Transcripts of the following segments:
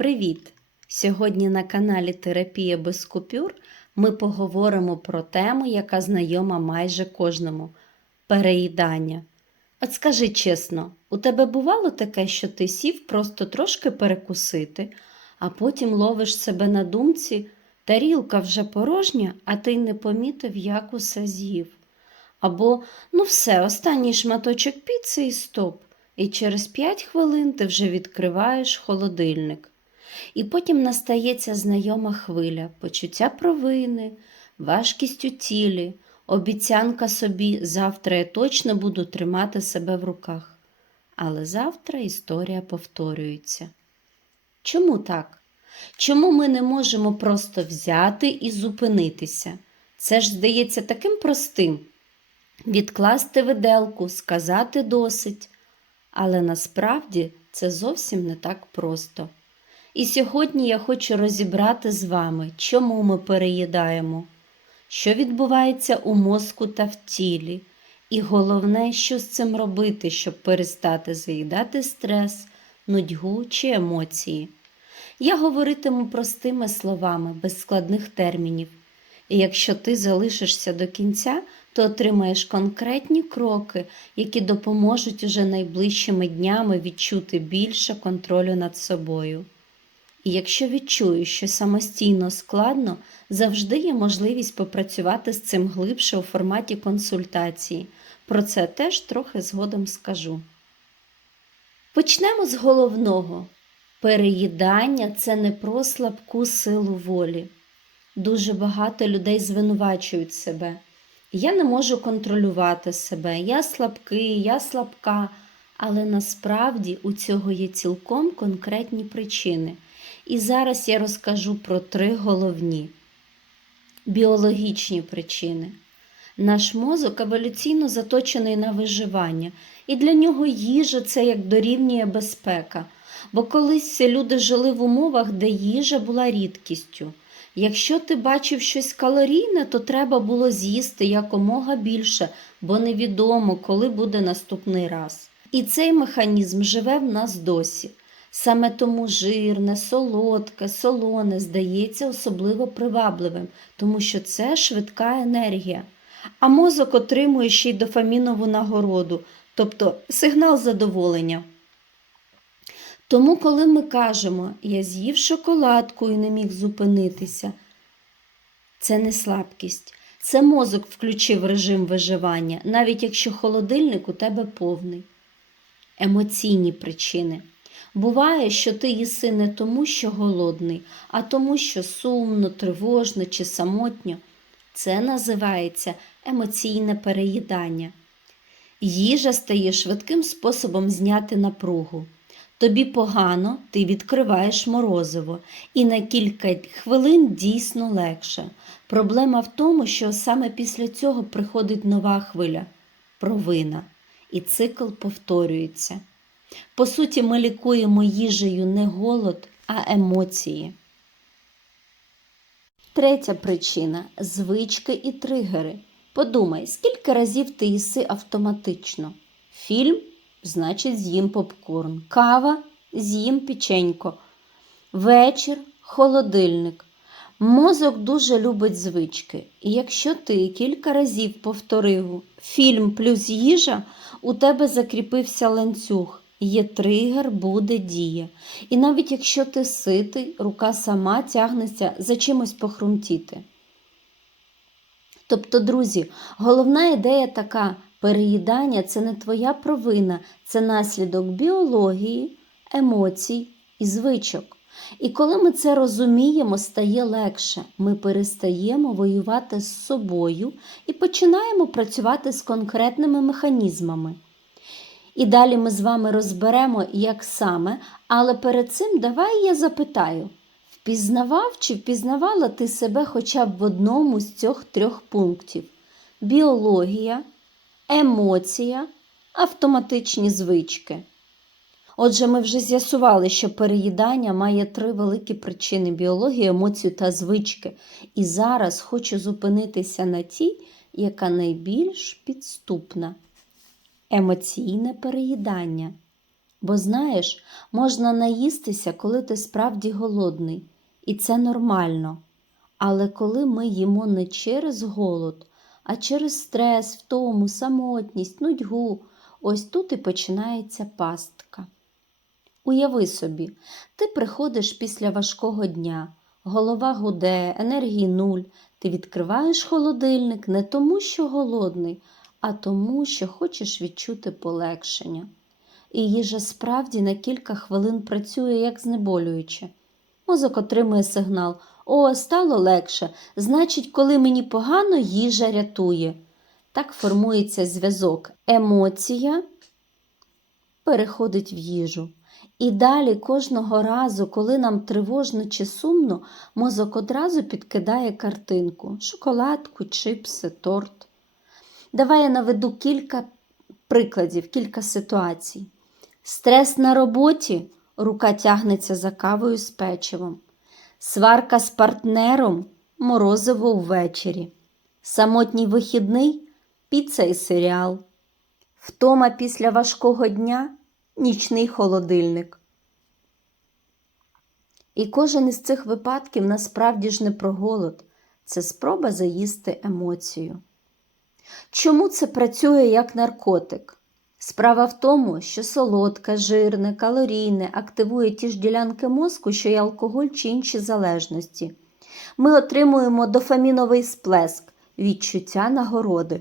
Привіт! Сьогодні на каналі Терапія без купюр ми поговоримо про тему, яка знайома майже кожному переїдання. От скажи чесно, у тебе бувало таке, що ти сів просто трошки перекусити, а потім ловиш себе на думці, тарілка вже порожня, а ти й не помітив, як усе з'їв. Або ну все, останній шматочок піци і стоп. І через 5 хвилин ти вже відкриваєш холодильник. І потім настається знайома хвиля, почуття провини, важкість у тілі, обіцянка собі завтра я точно буду тримати себе в руках. Але завтра історія повторюється. Чому так? Чому ми не можемо просто взяти і зупинитися? Це ж здається таким простим відкласти виделку, сказати досить. Але насправді це зовсім не так просто. І сьогодні я хочу розібрати з вами, чому ми переїдаємо, що відбувається у мозку та в тілі, і головне, що з цим робити, щоб перестати заїдати стрес, нудьгу чи емоції. Я говоритиму простими словами, без складних термінів. І якщо ти залишишся до кінця, то отримаєш конкретні кроки, які допоможуть уже найближчими днями відчути більше контролю над собою. І якщо відчуєш, що самостійно складно, завжди є можливість попрацювати з цим глибше у форматі консультації. Про це теж трохи згодом скажу. Почнемо з головного. Переїдання це не про слабку силу волі. Дуже багато людей звинувачують себе. Я не можу контролювати себе, я слабкий, я слабка, але насправді у цього є цілком конкретні причини. І зараз я розкажу про три головні біологічні причини. Наш мозок еволюційно заточений на виживання, і для нього їжа це як дорівнює безпека. Бо колись люди жили в умовах, де їжа була рідкістю. Якщо ти бачив щось калорійне, то треба було з'їсти якомога більше, бо невідомо, коли буде наступний раз. І цей механізм живе в нас досі. Саме тому жирне, солодке, солоне здається особливо привабливим, тому що це швидка енергія. А мозок отримує ще й дофамінову нагороду, тобто сигнал задоволення. Тому, коли ми кажемо, я з'їв шоколадку і не міг зупинитися, це не слабкість. Це мозок включив режим виживання, навіть якщо холодильник у тебе повний. Емоційні причини. Буває, що ти їси не тому, що голодний, а тому, що сумно, тривожно чи самотньо. Це називається емоційне переїдання. Їжа стає швидким способом зняти напругу. Тобі погано, ти відкриваєш морозиво, і на кілька хвилин дійсно легше. Проблема в тому, що саме після цього приходить нова хвиля провина, і цикл повторюється. По суті, ми лікуємо їжею не голод, а емоції. Третя причина звички і тригери. Подумай, скільки разів ти їси автоматично. Фільм значить, з'їм попкорн. Кава з'їм печенько. Вечір холодильник. Мозок дуже любить звички. І якщо ти кілька разів повторив фільм плюс їжа, у тебе закріпився ланцюг. Є тригер, буде дія. І навіть якщо ти ситий, рука сама тягнеться за чимось похрумтіти. Тобто, друзі, головна ідея така: переїдання це не твоя провина, це наслідок біології, емоцій і звичок. І коли ми це розуміємо, стає легше. Ми перестаємо воювати з собою і починаємо працювати з конкретними механізмами. І далі ми з вами розберемо, як саме, але перед цим давай я запитаю: впізнавав чи впізнавала ти себе хоча б в одному з цих трьох пунктів: біологія, емоція, автоматичні звички. Отже, ми вже з'ясували, що переїдання має три великі причини біологію, емоцію та звички. І зараз хочу зупинитися на тій, яка найбільш підступна емоційне переїдання. Бо знаєш, можна наїстися, коли ти справді голодний, і це нормально. Але коли ми їмо не через голод, а через стрес, втому, самотність, нудьгу, ось тут і починається пастка. Уяви собі, ти приходиш після важкого дня, голова гуде, енергії нуль, ти відкриваєш холодильник не тому, що голодний, а тому, що хочеш відчути полегшення. І їжа справді на кілька хвилин працює як знеболююче. Мозок отримує сигнал О, стало легше. Значить, коли мені погано, їжа рятує. Так формується зв'язок. Емоція переходить в їжу. І далі кожного разу, коли нам тривожно чи сумно, мозок одразу підкидає картинку шоколадку, чипси, торт. Давай я наведу кілька прикладів, кілька ситуацій. Стрес на роботі рука тягнеться за кавою з печивом. Сварка з партнером морозиво ввечері. Самотній вихідний піца і серіал. Втома після важкого дня нічний холодильник. І кожен із цих випадків насправді ж не про голод, це спроба заїсти емоцію. Чому це працює як наркотик? Справа в тому, що солодке, жирне, калорійне активує ті ж ділянки мозку, що й алкоголь чи інші залежності. Ми отримуємо дофаміновий сплеск, відчуття нагороди.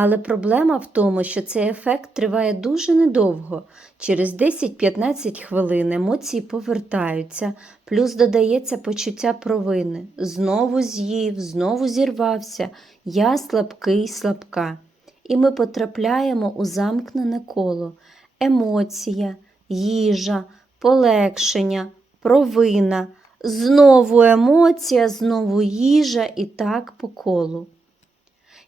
Але проблема в тому, що цей ефект триває дуже недовго. Через 10-15 хвилин емоції повертаються, плюс додається почуття провини. Знову з'їв, знову зірвався, я слабкий, слабка. І ми потрапляємо у замкнене коло. Емоція, їжа, полегшення, провина, знову емоція, знову їжа і так по колу.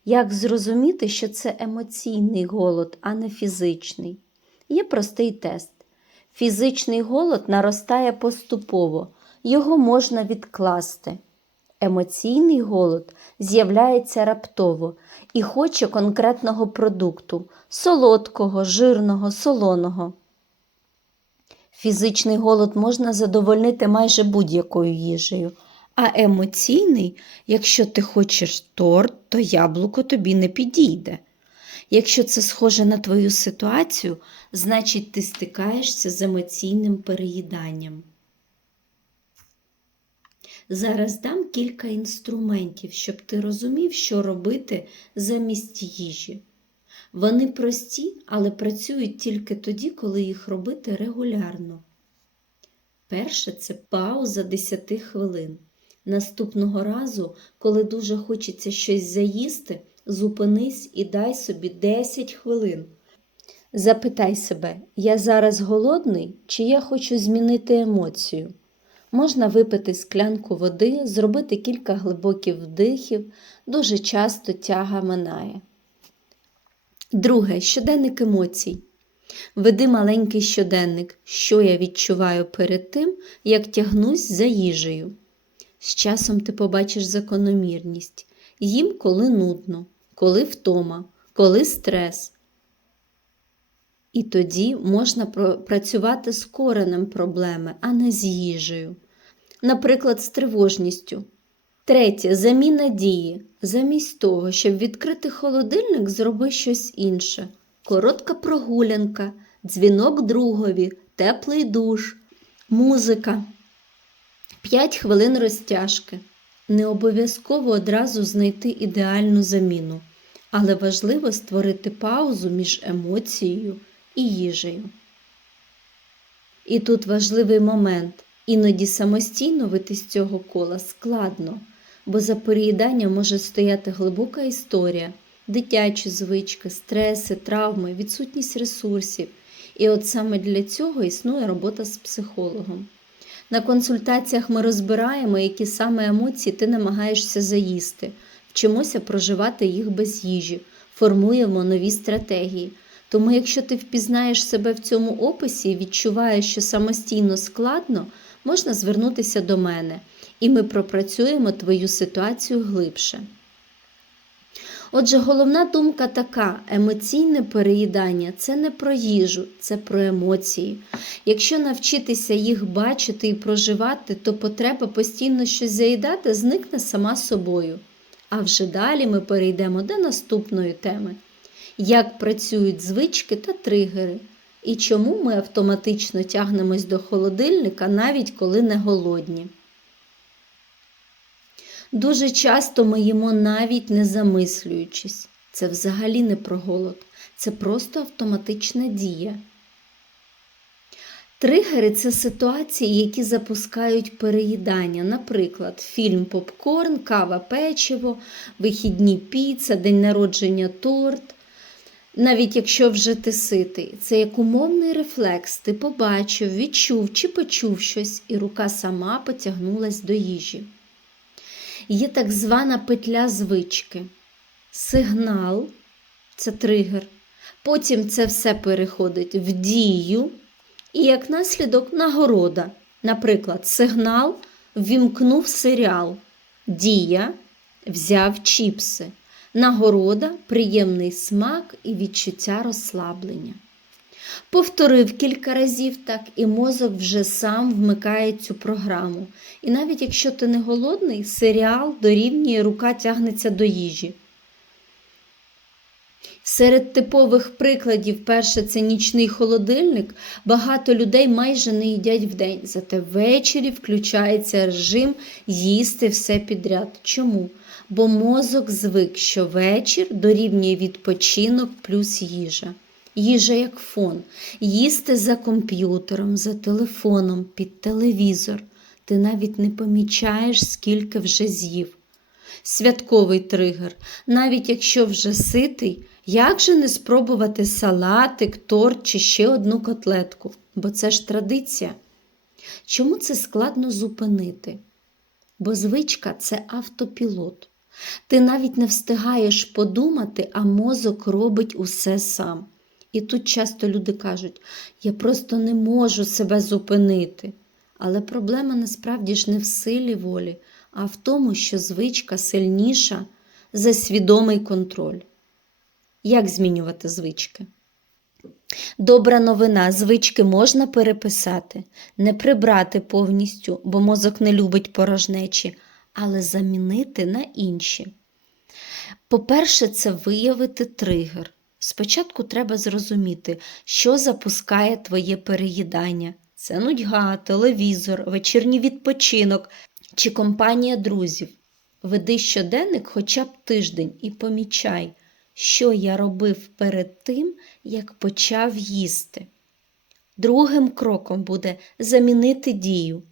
Як зрозуміти, що це емоційний голод, а не фізичний? Є простий тест. Фізичний голод наростає поступово, його можна відкласти. Емоційний голод з'являється раптово і хоче конкретного продукту солодкого, жирного, солоного. Фізичний голод можна задовольнити майже будь-якою їжею. А емоційний, якщо ти хочеш торт, то яблуко тобі не підійде. Якщо це схоже на твою ситуацію, значить ти стикаєшся з емоційним переїданням. Зараз дам кілька інструментів, щоб ти розумів, що робити замість їжі. Вони прості, але працюють тільки тоді, коли їх робити регулярно. Перше це пауза 10 хвилин. Наступного разу, коли дуже хочеться щось заїсти, зупинись і дай собі 10 хвилин. Запитай себе, я зараз голодний чи я хочу змінити емоцію? Можна випити склянку води, зробити кілька глибоких вдихів, дуже часто тяга минає. Друге щоденник емоцій. Веди маленький щоденник, що я відчуваю перед тим, як тягнусь за їжею. З часом ти побачиш закономірність. Їм коли нудно, коли втома, коли стрес. І тоді можна працювати з коренем проблеми, а не з їжею. Наприклад, з тривожністю. Третє заміна дії. Замість того, щоб відкрити холодильник, зроби щось інше. Коротка прогулянка, дзвінок другові, теплий душ, музика. 5 хвилин розтяжки. Не обов'язково одразу знайти ідеальну заміну, але важливо створити паузу між емоцією і їжею. І тут важливий момент. Іноді самостійно вийти з цього кола складно, бо за переїданням може стояти глибока історія, дитячі звички, стреси, травми, відсутність ресурсів. І от саме для цього існує робота з психологом. На консультаціях ми розбираємо, які саме емоції ти намагаєшся заїсти, вчимося проживати їх без їжі, формуємо нові стратегії. Тому, якщо ти впізнаєш себе в цьому описі і відчуваєш, що самостійно складно, можна звернутися до мене, і ми пропрацюємо твою ситуацію глибше. Отже, головна думка така: емоційне переїдання це не про їжу, це про емоції. Якщо навчитися їх бачити і проживати, то потреба постійно щось заїдати зникне сама собою. А вже далі ми перейдемо до наступної теми: як працюють звички та тригери, і чому ми автоматично тягнемось до холодильника, навіть коли не голодні. Дуже часто ми їмо навіть не замислюючись. Це взагалі не про голод, це просто автоматична дія. Тригери це ситуації, які запускають переїдання. Наприклад, фільм Попкорн, кава печиво, вихідні піца, день народження торт. Навіть якщо вже ти ситий, це як умовний рефлекс, ти побачив, відчув чи почув щось, і рука сама потягнулась до їжі. Є так звана петля звички. Сигнал це тригер. Потім це все переходить в дію, і як наслідок нагорода. Наприклад, сигнал ввімкнув серіал, дія взяв чіпси, нагорода приємний смак і відчуття розслаблення. Повторив кілька разів так, і мозок вже сам вмикає цю програму. І навіть якщо ти не голодний, серіал дорівнює рука тягнеться до їжі. Серед типових прикладів, перше, це нічний холодильник. Багато людей майже не їдять вдень, зате ввечері включається режим їсти все підряд. Чому? Бо мозок звик, що вечір дорівнює відпочинок плюс їжа. Їжа як фон, їсти за комп'ютером, за телефоном, під телевізор. Ти навіть не помічаєш, скільки вже з'їв. Святковий тригер, навіть якщо вже ситий, як же не спробувати салатик, торт чи ще одну котлетку? Бо це ж традиція. Чому це складно зупинити? Бо звичка це автопілот. Ти навіть не встигаєш подумати, а мозок робить усе сам. І тут часто люди кажуть, я просто не можу себе зупинити. Але проблема насправді ж не в силі волі, а в тому, що звичка сильніша за свідомий контроль. Як змінювати звички? Добра новина, звички можна переписати, не прибрати повністю, бо мозок не любить порожнечі, але замінити на інші. По-перше, це виявити тригер. Спочатку треба зрозуміти, що запускає твоє переїдання. Це нудьга, телевізор, вечірній відпочинок чи компанія друзів. Веди щоденник хоча б тиждень і помічай, що я робив перед тим, як почав їсти. Другим кроком буде замінити дію.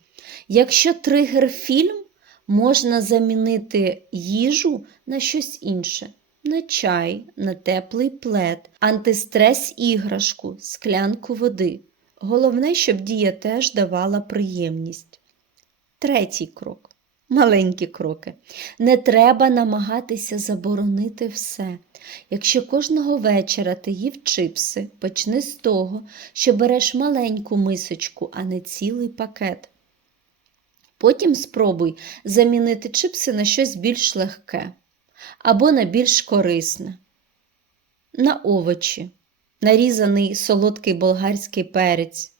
Якщо тригер фільм, можна замінити їжу на щось інше на чай, на теплий плед, антистрес іграшку, склянку води. Головне, щоб дія теж давала приємність. Третій крок. Маленькі кроки. Не треба намагатися заборонити все. Якщо кожного вечора ти їв чипси, почни з того, що береш маленьку мисочку, а не цілий пакет. Потім спробуй замінити чипси на щось більш легке або на більш корисне, на овочі, нарізаний солодкий болгарський перець.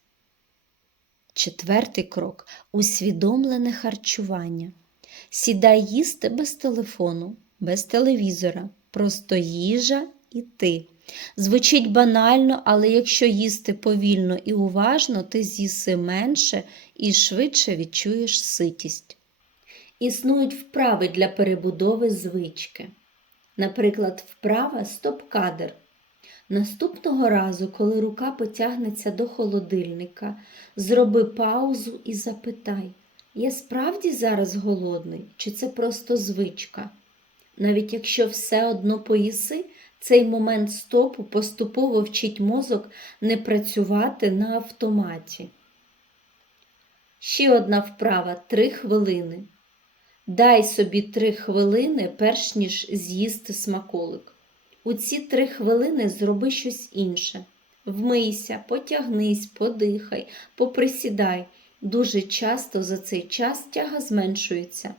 Четвертий крок усвідомлене харчування. Сідай їсти без телефону, без телевізора, просто їжа і ти. Звучить банально, але якщо їсти повільно і уважно, ти з'їси менше і швидше відчуєш ситість. Існують вправи для перебудови звички. Наприклад, вправа стоп-кадр. Наступного разу, коли рука потягнеться до холодильника, зроби паузу і запитай, я справді зараз голодний, чи це просто звичка? Навіть якщо все одно поїси, цей момент стопу поступово вчить мозок не працювати на автоматі. Ще одна вправа три хвилини. Дай собі три хвилини, перш ніж з'їсти смаколик. У ці три хвилини зроби щось інше. Вмийся, потягнись, подихай, поприсідай. Дуже часто за цей час тяга зменшується.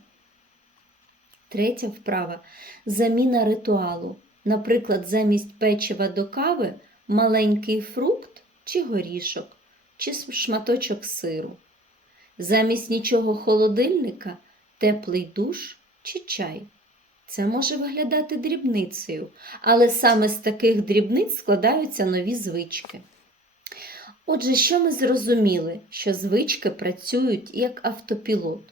Третя вправа заміна ритуалу. Наприклад, замість печива до кави маленький фрукт чи горішок, чи шматочок сиру. Замість нічого холодильника теплий душ чи чай. Це може виглядати дрібницею, але саме з таких дрібниць складаються нові звички. Отже, що ми зрозуміли, що звички працюють як автопілот.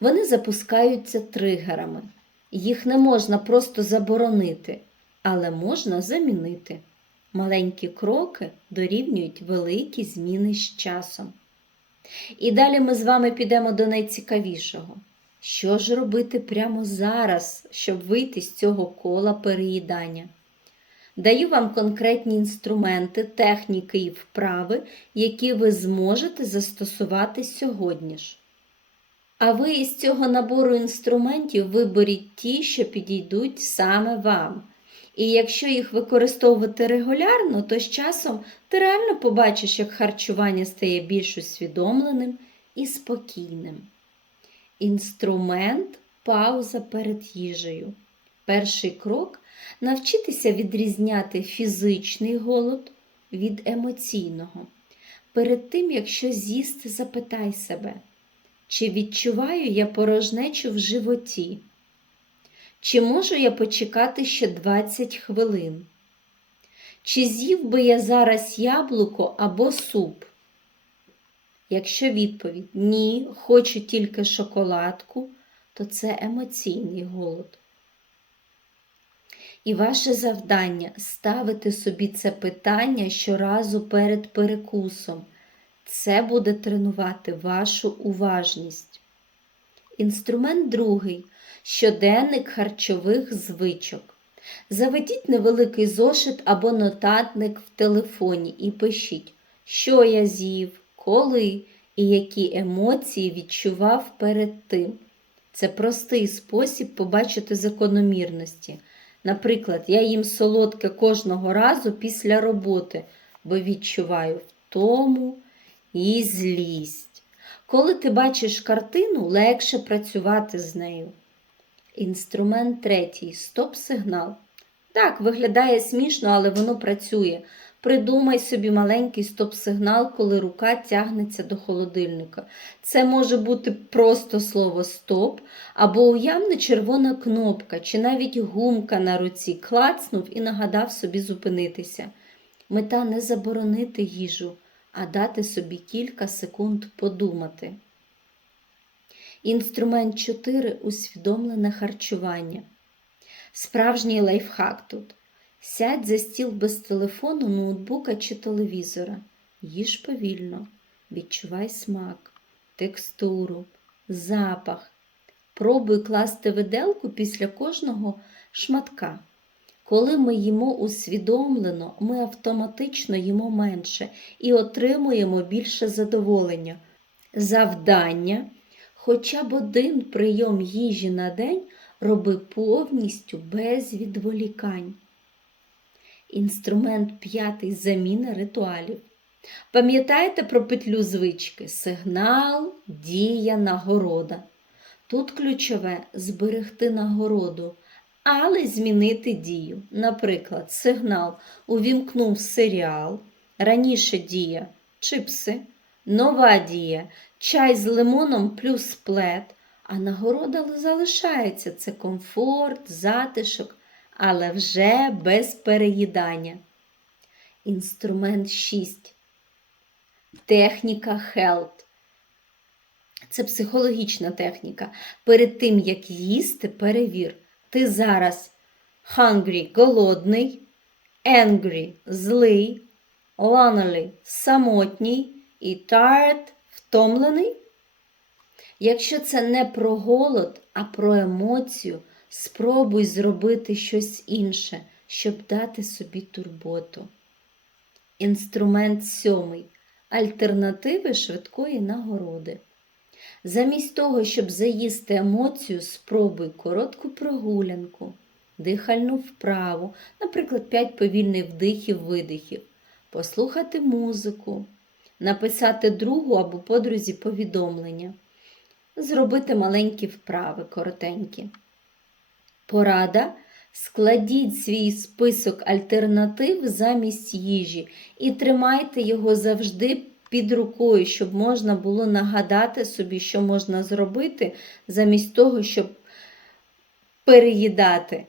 Вони запускаються тригерами. Їх не можна просто заборонити, але можна замінити. Маленькі кроки дорівнюють великі зміни з часом. І далі ми з вами підемо до найцікавішого. Що ж робити прямо зараз, щоб вийти з цього кола переїдання? Даю вам конкретні інструменти, техніки і вправи, які ви зможете застосувати сьогодні ж. А ви із цього набору інструментів виберіть ті, що підійдуть саме вам. І якщо їх використовувати регулярно, то з часом ти реально побачиш, як харчування стає більш усвідомленим і спокійним. Інструмент пауза перед їжею. Перший крок навчитися відрізняти фізичний голод від емоційного. Перед тим, як щось з'їсти, запитай себе, чи відчуваю я порожнечу в животі? Чи можу я почекати ще 20 хвилин? Чи з'їв би я зараз яблуко або суп? Якщо відповідь ні, хочу тільки шоколадку, то це емоційний голод. І ваше завдання ставити собі це питання щоразу перед перекусом. Це буде тренувати вашу уважність. Інструмент другий щоденник харчових звичок. Заведіть невеликий зошит або нотатник в телефоні і пишіть, що я з'їв, коли і які емоції відчував перед тим. Це простий спосіб побачити закономірності. Наприклад, я їм солодке кожного разу після роботи, бо відчуваю втому і злість. Коли ти бачиш картину, легше працювати з нею. Інструмент третій стоп-сигнал. Так, виглядає смішно, але воно працює. Придумай собі маленький стоп-сигнал, коли рука тягнеться до холодильника. Це може бути просто слово стоп, або уявна червона кнопка, чи навіть гумка на руці клацнув і нагадав собі зупинитися. Мета не заборонити їжу, а дати собі кілька секунд подумати. Інструмент 4 усвідомлене харчування. Справжній лайфхак тут. Сядь за стіл без телефону, ноутбука чи телевізора. Їж повільно, відчувай смак, текстуру, запах. Пробуй класти виделку після кожного шматка. Коли ми їмо усвідомлено, ми автоматично їмо менше і отримуємо більше задоволення. Завдання хоча б один прийом їжі на день роби повністю без відволікань. Інструмент п'ятий заміна ритуалів. Пам'ятаєте про петлю звички? Сигнал, дія, нагорода. Тут ключове зберегти нагороду, але змінити дію. Наприклад, сигнал увімкнув серіал, раніше дія чипси, нова дія чай з лимоном плюс плед, а нагорода залишається це комфорт, затишок але вже без переїдання. Інструмент 6. Техніка HELT. Це психологічна техніка. Перед тим, як їсти, перевір. Ти зараз hungry голодний, angry злий, lonely самотній і tired втомлений. Якщо це не про голод, а про емоцію, Спробуй зробити щось інше, щоб дати собі турботу. Інструмент сьомий. Альтернативи швидкої нагороди. Замість того, щоб заїсти емоцію, спробуй коротку прогулянку, дихальну вправу, наприклад, 5 повільних вдихів-видихів, послухати музику, написати другу або подрузі повідомлення, зробити маленькі вправи коротенькі. Порада. Складіть свій список альтернатив замість їжі і тримайте його завжди під рукою, щоб можна було нагадати собі, що можна зробити, замість того, щоб переїдати.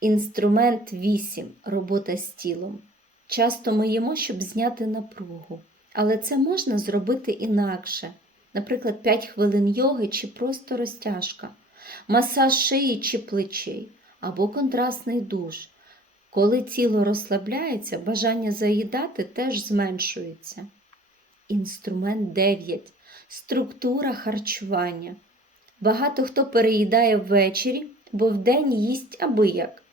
Інструмент 8. Робота з тілом. Часто ми їмо, щоб зняти напругу, але це можна зробити інакше. Наприклад, 5 хвилин йоги чи просто розтяжка, масаж шиї чи плечей або контрастний душ. Коли тіло розслабляється, бажання заїдати теж зменшується. Інструмент 9. Структура харчування. Багато хто переїдає ввечері, бо вдень їсть абияк.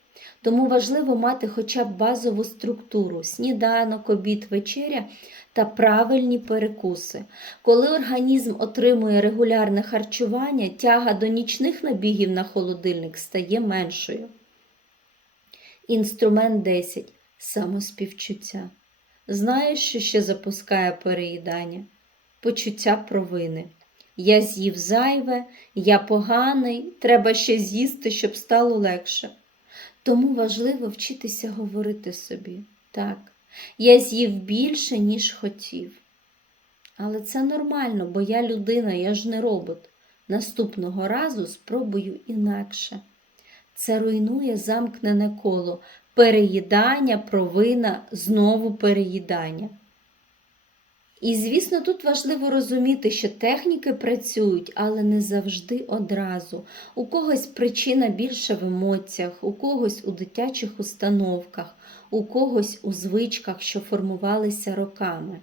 Тому важливо мати хоча б базову структуру сніданок, обід, вечеря та правильні перекуси. Коли організм отримує регулярне харчування, тяга до нічних набігів на холодильник стає меншою. Інструмент 10. Самоспівчуття. Знаєш, що ще запускає переїдання? Почуття провини. Я з'їв зайве, я поганий, треба ще з'їсти, щоб стало легше. Тому важливо вчитися говорити собі. Так, я з'їв більше, ніж хотів. Але це нормально, бо я людина, я ж не робот. Наступного разу спробую інакше. Це руйнує замкнене коло переїдання, провина, знову переїдання. І, звісно, тут важливо розуміти, що техніки працюють, але не завжди одразу. У когось причина більше в емоціях, у когось у дитячих установках, у когось у звичках, що формувалися роками.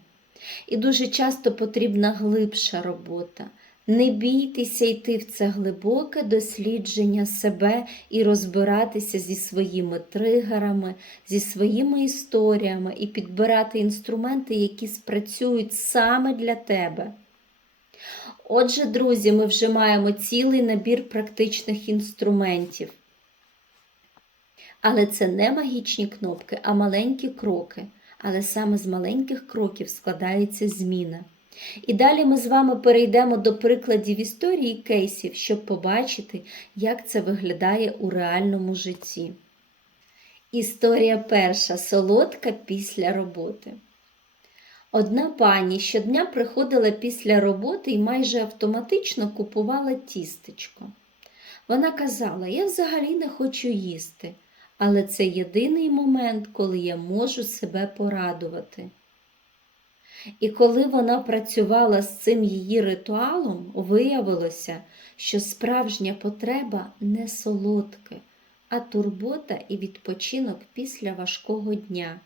І дуже часто потрібна глибша робота. Не бійтеся йти в це глибоке дослідження себе і розбиратися зі своїми тригерами, зі своїми історіями і підбирати інструменти, які спрацюють саме для тебе. Отже, друзі, ми вже маємо цілий набір практичних інструментів. Але це не магічні кнопки, а маленькі кроки. Але саме з маленьких кроків складається зміна. І далі ми з вами перейдемо до прикладів історії кейсів, щоб побачити, як це виглядає у реальному житті. Історія перша солодка після роботи. Одна пані щодня приходила після роботи і майже автоматично купувала тістечко. Вона казала: Я взагалі не хочу їсти, але це єдиний момент, коли я можу себе порадувати. І коли вона працювала з цим її ритуалом, виявилося, що справжня потреба не солодке, а турбота і відпочинок після важкого дня.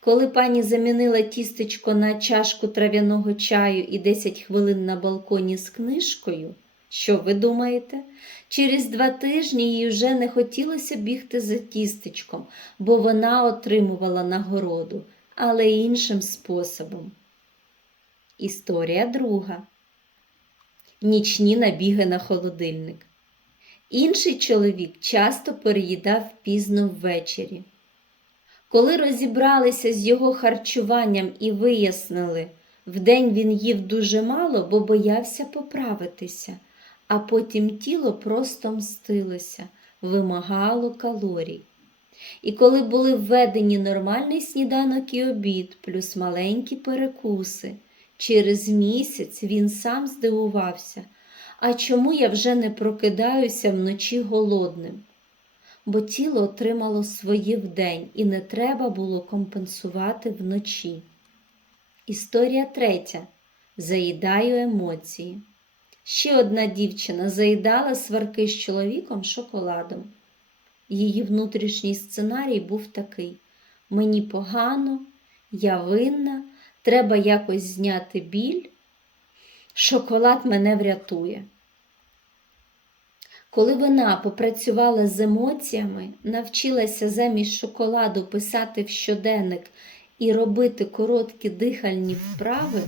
Коли пані замінила тістечко на чашку трав'яного чаю і 10 хвилин на балконі з книжкою, що ви думаєте? Через два тижні їй вже не хотілося бігти за тістечком, бо вона отримувала нагороду але іншим способом. Історія друга. Нічні набіги на холодильник. Інший чоловік часто переїдав пізно ввечері. Коли розібралися з його харчуванням і вияснили, вдень він їв дуже мало, бо боявся поправитися, а потім тіло просто мстилося, вимагало калорій. І коли були введені нормальний сніданок і обід, плюс маленькі перекуси, через місяць він сам здивувався, а чому я вже не прокидаюся вночі голодним? Бо тіло отримало своє вдень і не треба було компенсувати вночі. Історія третя. Заїдаю емоції. Ще одна дівчина заїдала сварки з чоловіком шоколадом. Її внутрішній сценарій був такий: мені погано, я винна, треба якось зняти біль, шоколад мене врятує. Коли вона попрацювала з емоціями, навчилася замість шоколаду писати в щоденник і робити короткі дихальні вправи,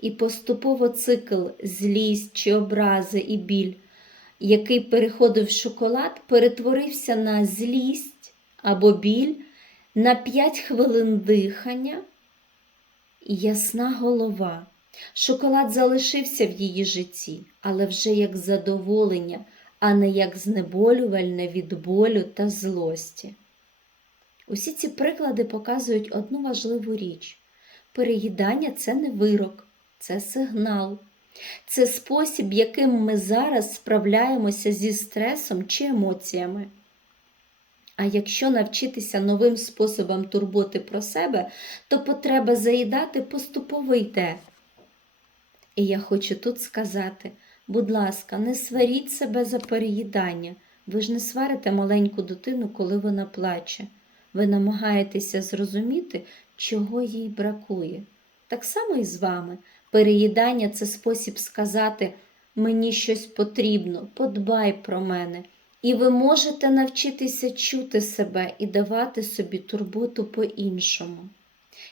і поступово цикл злість чи образи і біль який переходив в шоколад, перетворився на злість або біль, на 5 хвилин дихання і ясна голова. Шоколад залишився в її житті, але вже як задоволення, а не як знеболювальне від болю та злості. Усі ці приклади показують одну важливу річ: переїдання це не вирок, це сигнал. Це спосіб, яким ми зараз справляємося зі стресом чи емоціями. А якщо навчитися новим способам турботи про себе, то потреба заїдати поступово йде. І я хочу тут сказати: будь ласка, не сваріть себе за переїдання. Ви ж не сварите маленьку дитину, коли вона плаче. Ви намагаєтеся зрозуміти, чого їй бракує. Так само і з вами. Переїдання це спосіб сказати мені щось потрібно, подбай про мене. І ви можете навчитися чути себе і давати собі турботу по-іншому.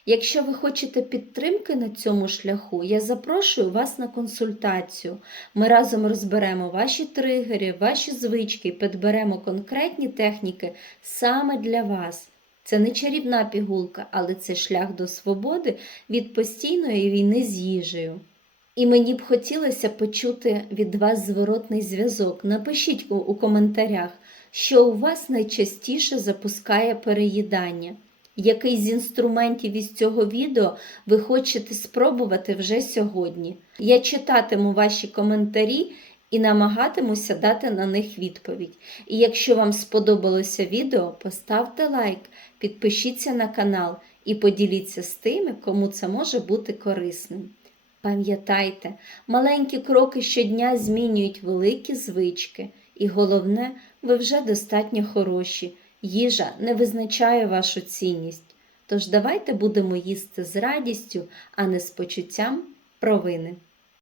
Якщо ви хочете підтримки на цьому шляху, я запрошую вас на консультацію. Ми разом розберемо ваші тригери, ваші звички і підберемо конкретні техніки саме для вас. Це не чарівна пігулка, але це шлях до свободи від постійної війни з їжею. І мені б хотілося почути від вас зворотний зв'язок. Напишіть у, коментарях, що у вас найчастіше запускає переїдання. Який з інструментів із цього відео ви хочете спробувати вже сьогодні? Я читатиму ваші коментарі і намагатимуся дати на них відповідь. І якщо вам сподобалося відео, поставте лайк, підпишіться на канал і поділіться з тими, кому це може бути корисним. Пам'ятайте, маленькі кроки щодня змінюють великі звички, і головне, ви вже достатньо хороші. Їжа не визначає вашу цінність. Тож давайте будемо їсти з радістю, а не з почуттям провини.